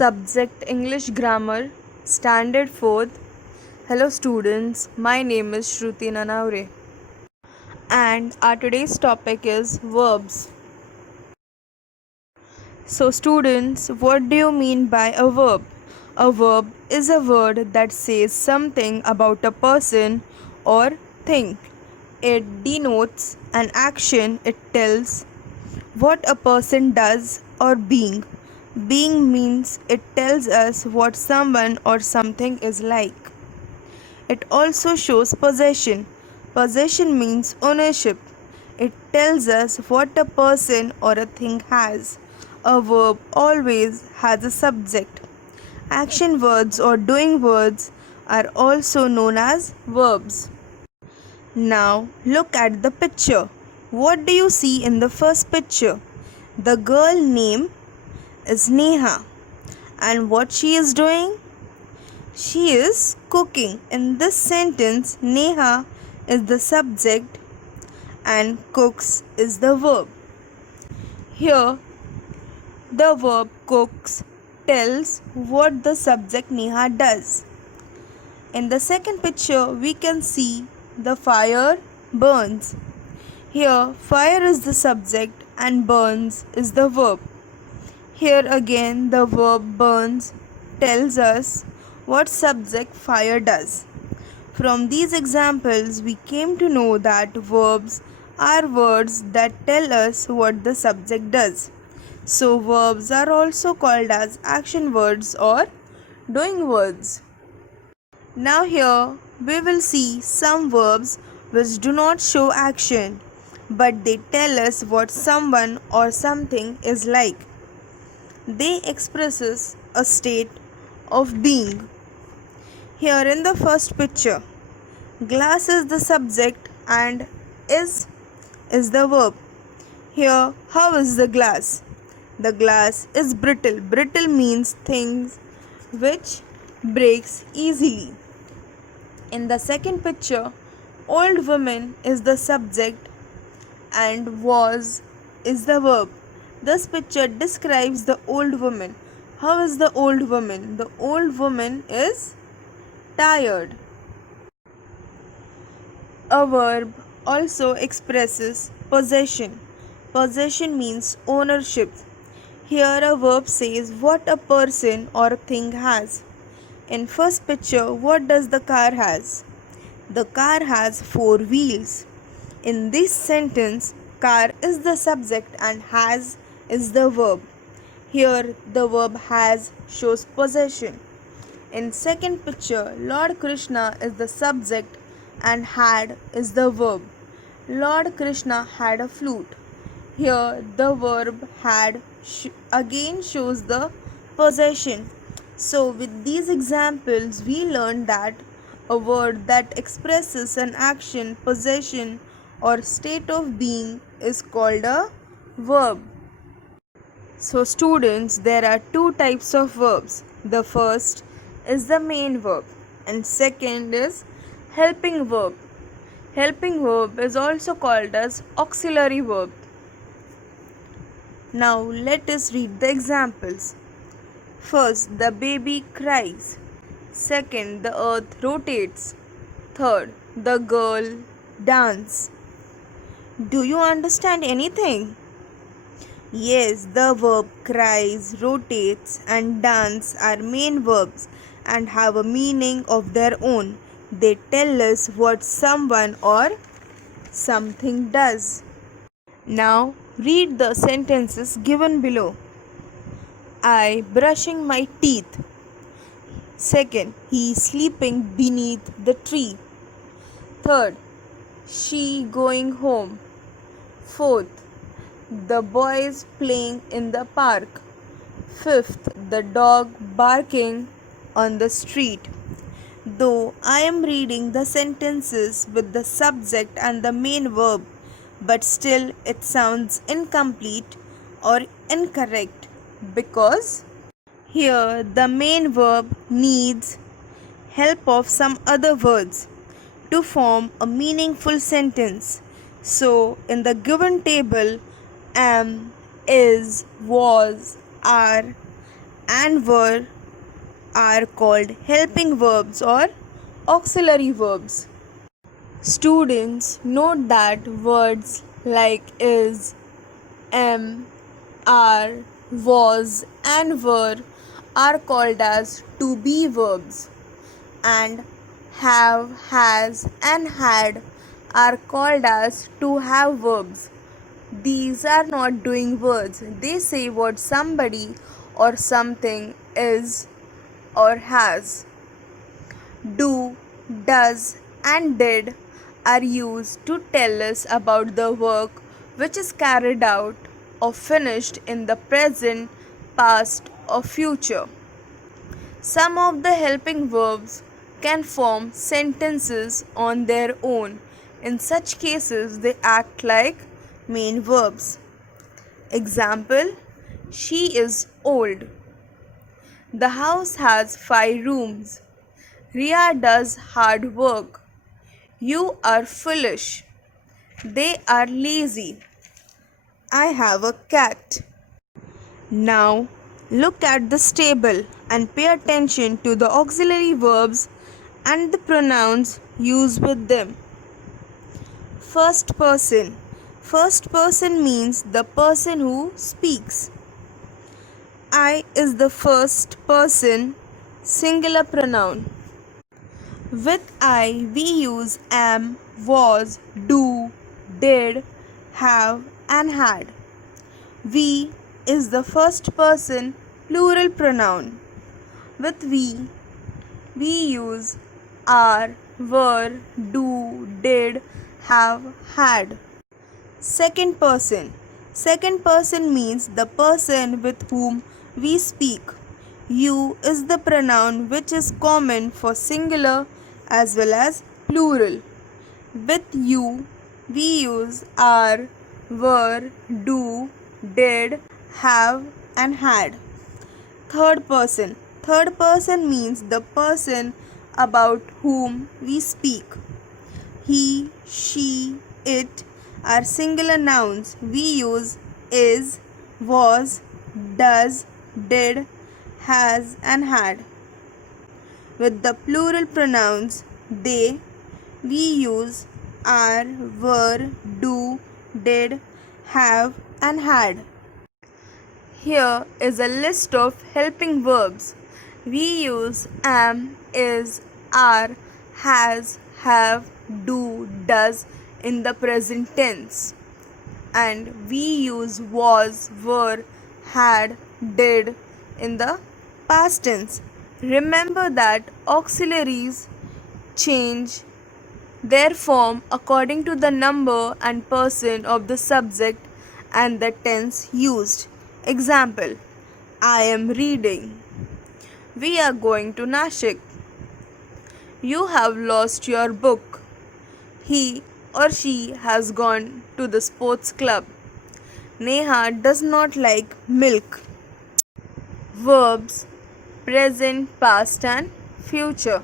Subject English Grammar, Standard 4th. Hello students, my name is Shruti Nanaware and our today's topic is verbs. So students, what do you mean by a verb? A verb is a word that says something about a person or thing. It denotes an action, it tells what a person does or being. Being means it tells us what someone or something is like. It also shows possession. Possession means ownership. It tells us what a person or a thing has. A verb always has a subject. Action words or doing words are also known as verbs. Now look at the picture. What do you see in the first picture? The girl name is Neha. And what she is doing? She is cooking. In this sentence, Neha is the subject and cooks is the verb. Here, the verb cooks tells what the subject Neha does. In the second picture, we can see the fire burns. Here, fire is the subject and burns is the verb. Here again, the verb burns tells us what subject fire does. From these examples, we came to know that verbs are words that tell us what the subject does. So, verbs are also called as action words or doing words. Now, here we will see some verbs which do not show action, but they tell us what someone or something is like. They expresses a state of being. Here in the first picture, glass is the subject and is the verb. Here, how is the glass? The glass is brittle. Brittle means things which breaks easily. In the second picture, old woman is the subject and was is the verb. This picture describes the old woman. How is the old woman? The old woman is tired. A verb also expresses possession. Possession means ownership. Here a verb says what a person or thing has. In first picture, what does the car has? The car has 4 wheels. In this sentence, car is the subject and has is the verb. Here the verb has shows possession. In second picture, Lord Krishna is the subject and had is the verb. Lord Krishna had a flute. Here the verb had again shows the possession. So with these examples we learned that a word that expresses an action, possession or state of being is called a verb. So students, there are two types of verbs. The first is the main verb and second is helping verb. Helping verb is also called as auxiliary verb. Now let us read the examples. First, the baby cries. Second, the earth rotates. Third, the girl dances. Do you understand anything? Yes, the verb cries, rotates and dance are main verbs and have a meaning of their own. They tell us what someone or something does. Now read the sentences given below. I brushing my teeth. Second, he sleeping beneath the tree. Third, she going home. Fourth, the boys playing in the park. Fifth, the dog barking on the street. Though I am reading the sentences with the subject and the main verb, but still it sounds incomplete or incorrect because here the main verb needs help of some other words to form a meaningful sentence. So in the given table, am, is, was, are and were are called helping verbs or auxiliary verbs. Students note that words like is, am, are, was, and were are called as to be verbs, and have, has, and had are called as to have verbs. These are not doing words, they say what somebody or something is or has. Do, does, and did are used to tell us about the work which is carried out or finished in the present, past, or future. Some of the helping verbs can form sentences on their own. In such cases, they act like main verbs. Example: she is old. The house has 5 rooms. Ria does hard work. You are foolish. They are lazy. I have a cat. Now, look at this table and pay attention to the auxiliary verbs and the pronouns used with them. First person. First person means the person who speaks. I is the first person singular pronoun. With I, we use am, was, do, did, have, and had. We is the first person plural pronoun. With we use are, were, do, did, have, had. Second person. Second person means the person with whom we speak. You is the pronoun which is common for singular as well as plural. With you, we use are, were, do, did, have, and had. Third person. Third person means the person about whom we speak. He, she, it are singular nouns. We use is, was, does, did, has, and had. With the plural pronouns they, we use are, were, do, did, have, and had. Here is a list of helping verbs. We use am, is, are, has, have, do, does in the present tense, and we use was, were, had, did in the past tense. Remember that auxiliaries change their form according to the number and person of the subject and the tense used. Example: I am reading. We are going to Nashik. You have lost your book. He or she has gone to the sports club. Neha does not like milk. Verbs: present, past, and future.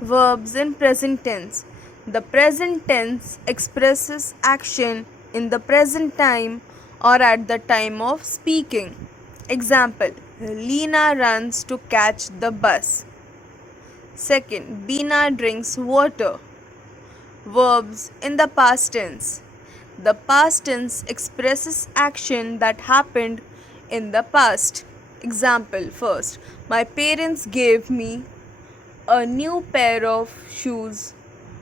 Verbs in present tense. The present tense expresses action in the present time or at the time of speaking. Example: Leena runs to catch the bus. Second, Beena drinks water. Verbs in the past tense. The past tense expresses action that happened in the past. Example: first, my parents gave me a new pair of shoes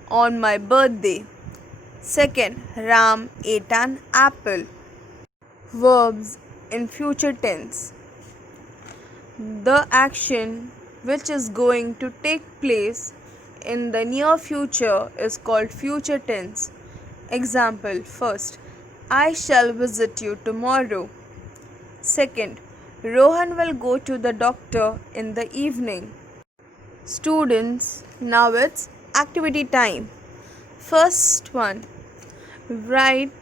on my birthday. Second, Ram ate an apple. Verbs in future tense. The action which is going to take place in the near future is called future tense. Example: first, I shall visit you tomorrow. Second, Rohan will go to the doctor in the evening. Students, now it's activity time. First one, write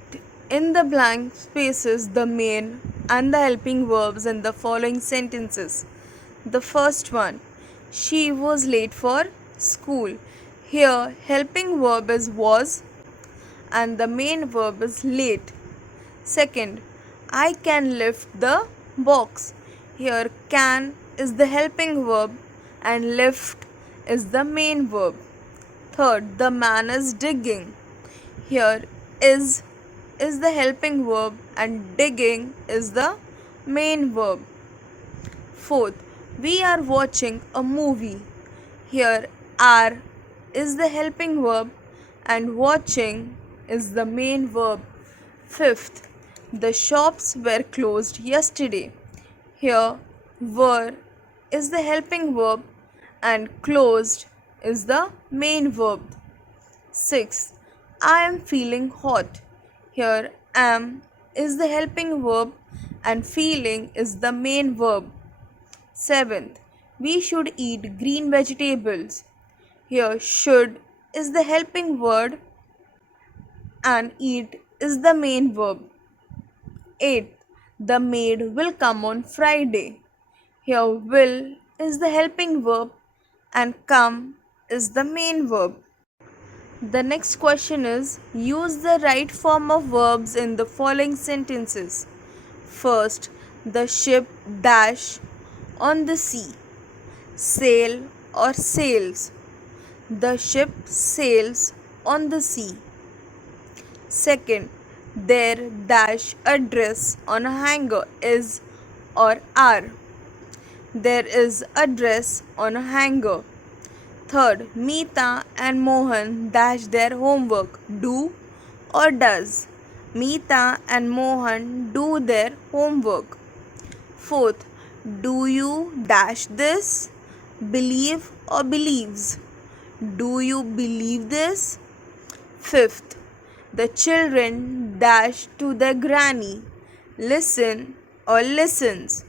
in the blank spaces the main and the helping verbs in the following sentences. The first one, she was late for school. Here, helping verb is was and the main verb is late. Second, I can lift the box. Here, can is the helping verb and lift is the main verb. Third, the man is digging. Here is the helping verb and digging is the main verb. Fourth, we are watching a movie. Here are is the helping verb and watching is the main verb. Fifth, the shops were closed yesterday. Here were is the helping verb and closed is the main verb. Sixth, I am feeling hot. Here am is the helping verb and feeling is the main verb. Seventh, we should eat green vegetables. Here should is the helping word and eat is the main verb. Eighth, the maid will come on Friday. Here will is the helping verb and come is the main verb. The next question is use the right form of verbs in the following sentences. First, the ship dash on the sea. Sail or sails. The ship sails on the sea. Second, their dash a dress on a hanger is or are. There is a dress on a hanger. Third, Meeta and Mohan dash their homework. Do or does. Meeta and Mohan do their homework. Fourth, do you dash this? Believe or believes. Do you believe this? Fifth, the children dash to their granny. Listen or listens.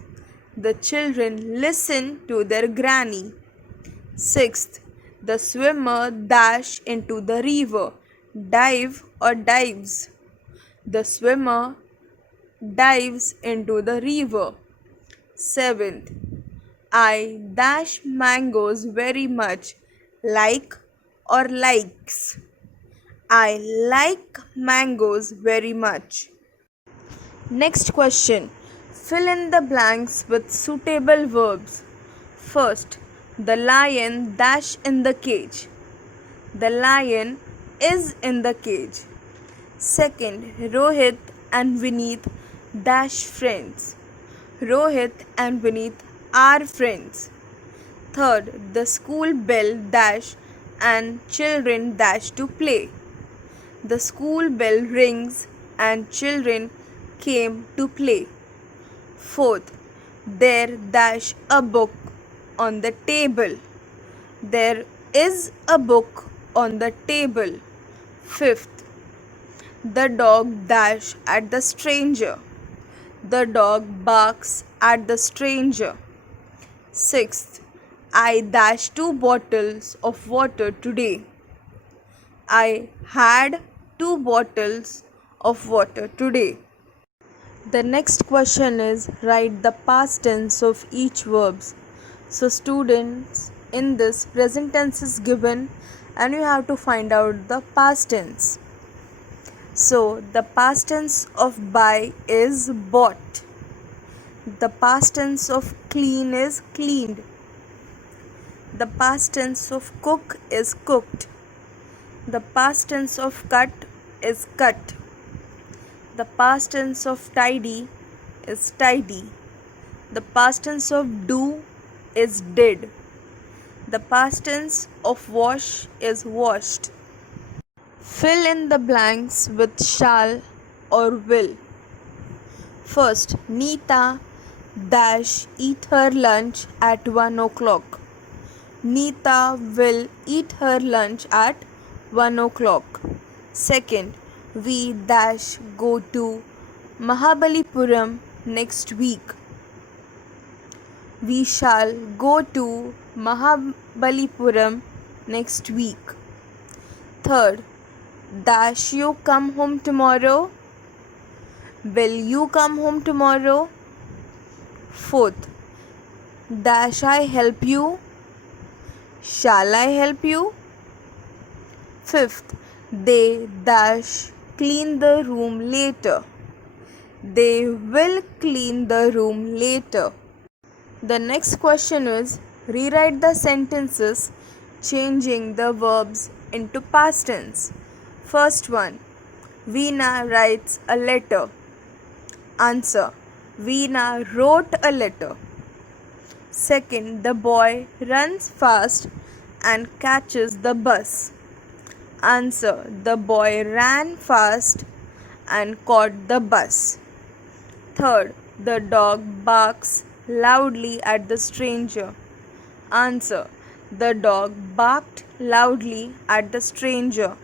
The children listen to their granny. Sixth, the swimmer dash into the river. Dive or dives. The swimmer dives into the river. Seventh, I dash mangoes very much. Like or likes. I like mangoes very much. Next question. Fill in the blanks with suitable verbs. First, the lion dash in the cage. The lion is in the cage. Second, Rohit and Vineet dash friends. Rohit and Vineet are friends. Third, the school bell dash and children dash to play. The school bell rings and children came to play. Fourth, there dash a book on the table. There is a book on the table. Fifth, the dog dash at the stranger. The dog barks at the stranger. Sixth, I dash 2 bottles of water today. I had 2 bottles of water today. The next question is write the past tense of each verbs. So students, in this present tense is given and you have to find out the past tense. So the past tense of buy is bought. The past tense of clean is cleaned. The past tense of cook is cooked. The past tense of cut is cut. The past tense of tidy is tidy. The past tense of do is did. The past tense of wash is washed. Fill in the blanks with shall or will. First, Neeta dash eat her lunch at 1 o'clock. Neeta will eat her lunch at 1 o'clock. Second, we dash go to Mahabalipuram next week. We shall go to Mahabalipuram next week. Third, dash you come home tomorrow? Will you come home tomorrow? Fourth, dash I help you? Shall I help you? Fifth, they dash clean the room later. They will clean the room later. The next question is rewrite the sentences changing the verbs into past tense. First one, Veena writes a letter. Answer, Veena wrote a letter. Second, the boy runs fast and catches the bus. Answer, the boy ran fast and caught the bus. Third, the dog barks loudly at the stranger. Answer, the dog barked loudly at the stranger.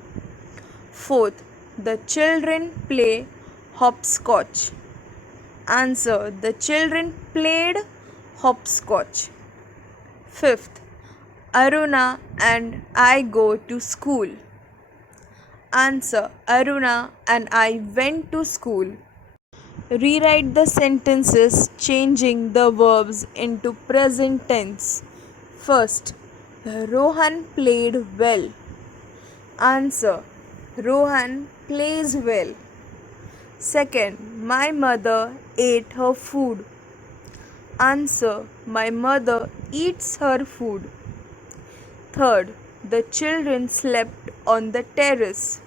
Fourth, the children play hopscotch. Answer, the children played hopscotch. Fifth, Aruna and I go to school. Answer, Aruna and I went to school. Rewrite the sentences changing the verbs into present tense. First, Rohan played well. Answer, Rohan plays well. Second, my mother ate her food. Answer, my mother eats her food. Third, the children slept on the terrace.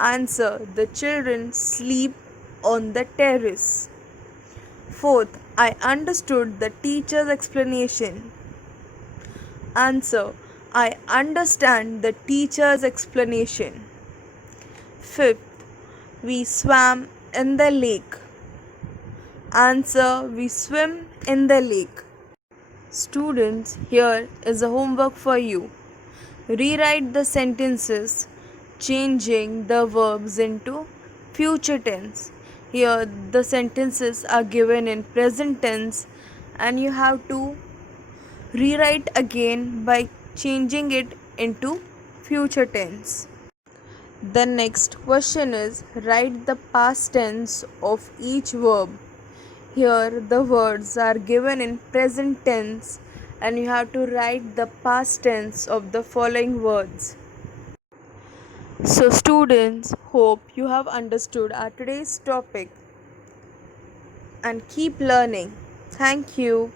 Answer, the children sleep on the terrace. Fourth, I understood the teacher's explanation. Answer, I understand the teacher's explanation. Fifth, we swam in the lake. Answer, we swim in the lake. Students, here is a homework for you. Rewrite the sentences changing the verbs into future tense. Here the sentences are given in present tense and you have to rewrite again by changing it into future tense. The next question is write the past tense of each verb. Here the words are given in present tense and you have to write the past tense of the following words. So students, hope you have understood our today's topic and keep learning. Thank you.